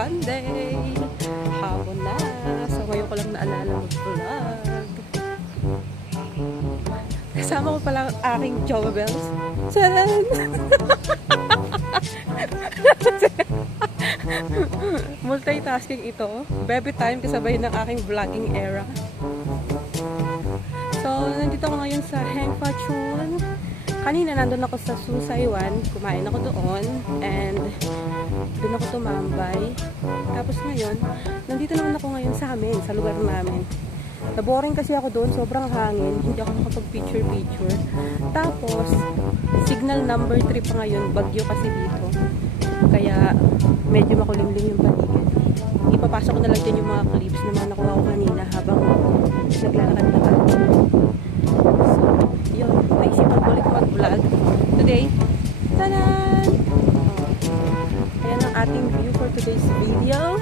Sunday. Hapon na. So ngayon ko lang naalala mag-vlog. Kasama ko pala ang aking Jowa Bells. Tadaan! Multitasking ito. Baby time kasabay ng aking vlogging era. So, nandito ako ngayon sa Heng Fachun. Kanina nandun ako sa Susaywan. Kumain ako doon. And doon ako tumambay. Tapos ngayon, nandito naman ako ngayon sa amin, sa lugar namin. Naboring kasi ako doon, sobrang hangin. Hindi ako makapag-picture-picture. Tapos, signal number 3 pa ngayon. Bagyo kasi dito. Kaya, medyo makulimlim yung paligid. Ipapasok ko na lang dyan yung mga clips na nakuha ko kanina habang naglalakad-lakad. So, yun. Naisipan ko ulit mag-vlog today. Tanan! Ayan ang ating view for today's video.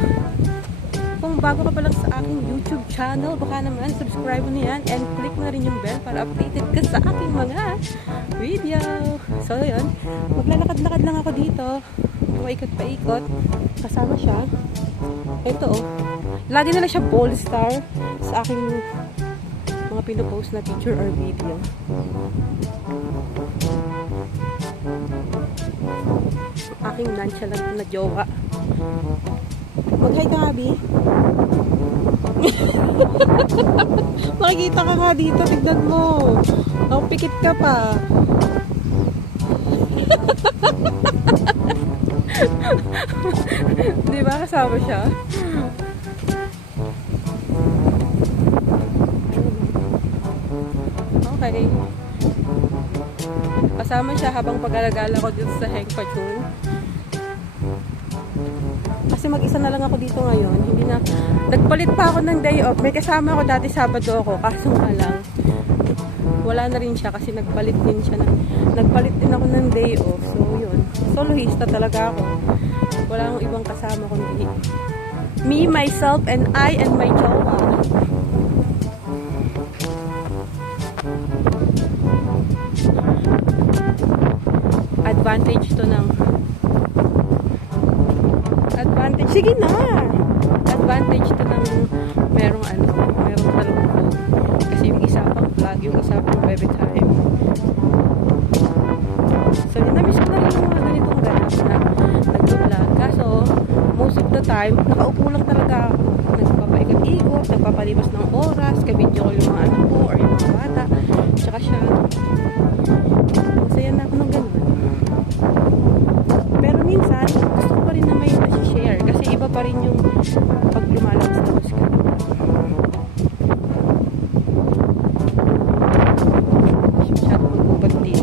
Kung bago ka pa lang sa aking YouTube channel, baka naman subscribe mo na yan and click mo na rin yung bell para updated ka sa aking mga video. So, yun. Maglalakad-lakad lang ako dito. Paikot-paikot. Kasama siya. Ito, oh. Lagi nila siya bold star sa aking mga pinopost na picture or video. Aking nonchalant na jowa. Mag-hi ka nga, Bi. Makikita ka nga dito. Tignan mo. Ako, pikit ka pa. Di ba? Kasama siya. Okay. Kasama siya habang pag-alagala ko dito sa Heng Fachun. Kasi mag-isa na lang ako dito ngayon. Hindi na, nagpalit pa ako ng day off. May kasama ako dati Sabado ako. Kaso nga lang, wala na rin siya kasi nagpalit din siya. Nagpalit din ako ng day off. So, yun. Soloista talaga ako. Wala akong ibang kasama kundi me, myself, and I, and my jowa. Advantage to ng sige na. Advantage to ng merong dalawang phone. Kasi yung isa pang vlog, yung isa pang baby time. So, na-miss ko na rin yung mga ganitong ganap na nag-vlog. Kaso, most of the time, nakaupo lang talaga ako. Nagpapaikot-ikot, nagpapalibas ng oras, kabidyo ko yung mga anak ko or yung mga bata. Tsaka siya. Masaya na ako ng ganun. Pero minsan, gusto ko pa rin na may nasi-share. Kasi iba pa rin yung pag lumalabas na ka. Masyadong mag-ubad din.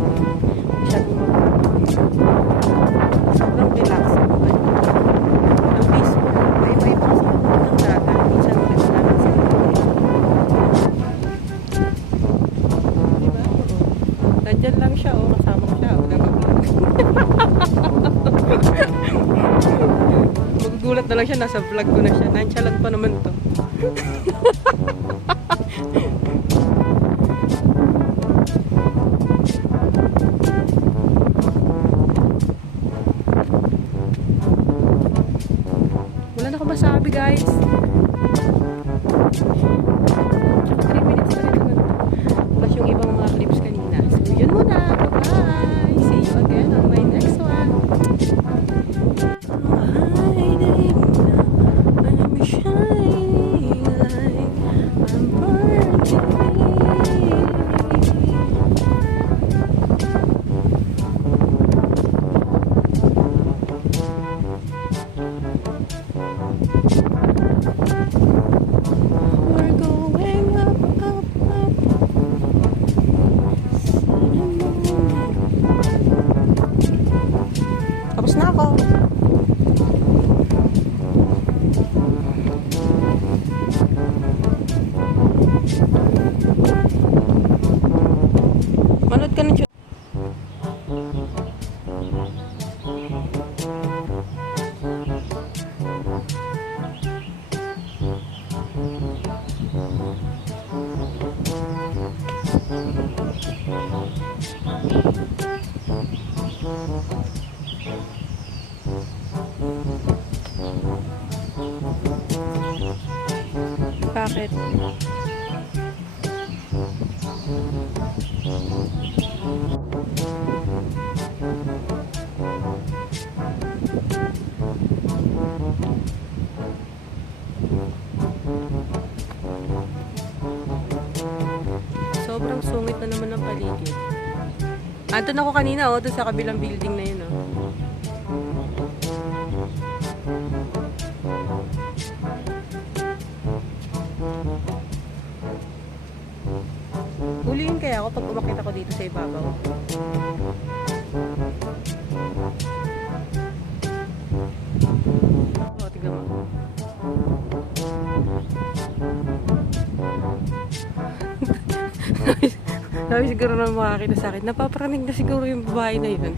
Masyadong sobrang relaxing. Ang peaceful. May iba kasi ng dagat. Minsan nagkalaman sila. Diba? Nandyan lang siya. Kasama ko siya. Magugulat na lang siya, nasa vlog ko na siya. Nonchalant pa naman to. Wala na ko masabi, guys. 3 minutes pa rin naman. Plus yung ibang mga clips kanina. So, yun muna. Bye-bye. See you again on my next one. Tapos na ako. Manood ka ng Bakit? Sobrang sungit na naman ng paligid. Andun ako kanina, oh, doon sa kabilang building na yun, oh. Huliin kaya ako pag umakit ako dito sa ibabaw. Oh, tignan mo. Sabi siguro na makakita sa akin. Napaparanig na siguro yung babae na yun.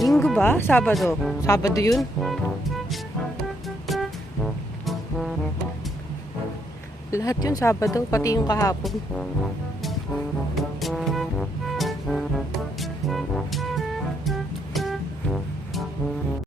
Linggo ba? Sabado? Sabado yun? Lahat yun Sabado, pati yung kahapon.